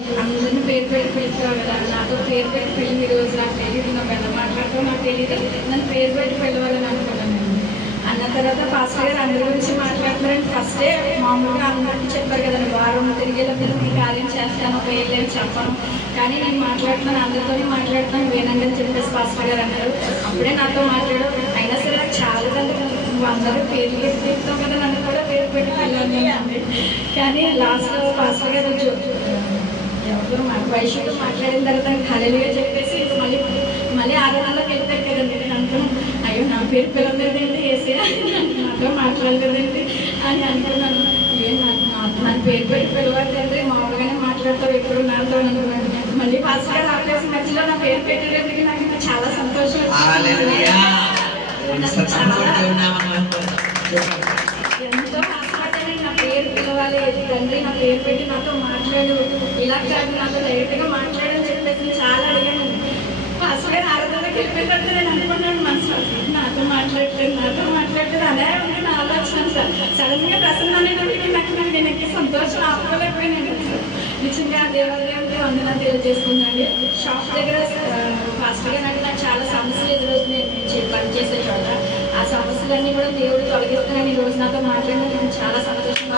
అందరిని పేరు పెట్టి పిలుస్తావు కదా, నాతో పేరు పెట్టి పిలిచి ఈరోజు నాకు తెలియదు, నా పెద్ద మాట్లాడుతూ నాకు తెలియదు, నన్ను పేరు పెట్టి పిలవాలని అనుకున్నాను నేను. అన్న తర్వాత పాస్టర్ గారు అందరి గురించి మాట్లాడుతున్నారని ఫస్టే మామూలుగా అందరికీ చెప్పారు కదండి, వారం తిరిగేటప్పుడు మీ కార్యం చేస్తాను, పేర్లు అని చెప్పను, కానీ నేను మాట్లాడుతున్నాను, అందరితోనే మాట్లాడుతున్నాను, వేనండి అని చెప్పేసి పాస్టర్ గారు అన్నారు. అప్పుడే నాతో మాట్లాడు, అయినా సరే నాకు చాలా నువ్వు అందరూ పేరు పెట్టి పిలుస్తావు కదా, నన్ను కూడా పేరు పెట్టి పిల్లలు అండి. కానీ లాస్ట్లో పాస్టర్ గారు ఎవరు వయసుతో మాట్లాడిన తర్వాత హల్లెలూయా చెప్పేసి మళ్ళీ ఆరాధనలోకి వెళ్తారు కదండి. నేను అనుకున్నాను, అయ్యో నా పేరు పిలవలేదండి, వేసే నాతో మాట్లాడలేదండి అని అనుకున్నాను. నన్ను పేరు పెట్టి పిలవద్దండి, మామూలుగానే మాట్లాడతావు ఎప్పుడు నాతో అనుకున్నాను. మళ్ళీ పాస్టర్ గారు ఆపేసి మధ్యలో నా పేరు పెట్టేటప్పటికి నాకు ఇంకా చాలా సంతోషం. ఎంతో ఆశపడ్డాను, నా పేరు పిలవాలి తండ్రి, నా పేరు పెట్టి నాతో మాట్లాడు, ఇలా కాదు నాతో డైరెక్ట్గా మాట్లాడని చెప్పేసి చాలా అడిగాను. పాస్టర్ గారు ఆరాధనలోకి వెళ్ళిపోయినట్టు నేను అనుకున్నాను మనసులో, నాతో మాట్లాడుతుంది అదే ఉంది నా ఆలోచన. సార్ సడన్గా ప్రసన్న అనేటప్పటికి నాకు నేను ఎక్కి సంతోషం ఆపుకోలేకపోయినాను. నిజంగా దేవాలయంతో వందనాలు తెలియజేసుకుందండి. షాప్ దగ్గర పాస్టర్ గారు నాకు చాలా సమస్యలు ఎదురవుతున్నాయి నేను పనిచేసే చోట. ఆ సమస్యలన్నీ కూడా దేవుడు తొలగిస్తానని ఈ రోజు నాతో మాట్లాడినందుకు చాలా సంతోషం.